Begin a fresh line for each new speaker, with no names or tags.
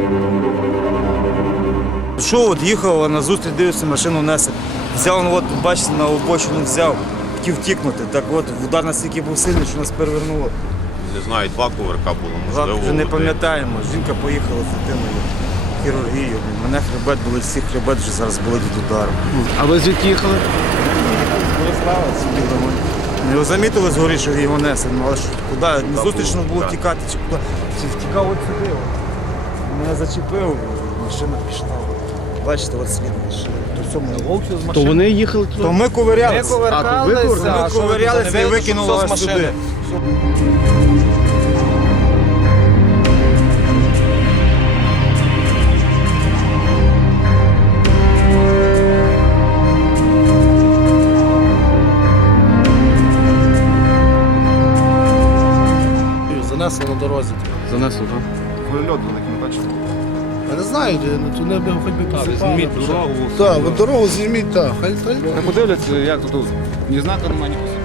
Що от їхав, а на зустріч дивився, машину несе. Взяв, от, бачите, на обочину взяв, хотів втікнути. Так от, удар настільки був сильний, що нас перевернуло.
Не знаю, 2 кувырка було, можливо.
Вже не пам'ятаємо. Жінка поїхала з дитиною в хірургію. Мене хребет болить, всіх хребет вже зараз болить від удару.
А ви звідки їхали?
Його замітили згорі, що його несе, ну, але ж куди? Не зустрічно було втікати, чи куди? Чи втікав от сюди. Мене зачепив, машина пішла. Бачите, от слід машини.
То вони їхали туди?
То ми ковирялися. Ми ковирялися і викинули вас сюди.
Занесло на дорозі.
Занесло, так?
Льод великий, не бачите?
Я не знаю, тут не хоч би посипали.
Зніміть дорогу.
Так, от дорогу зніміть, так. Хай.
Не подивляться, як тут ні знака немає, ні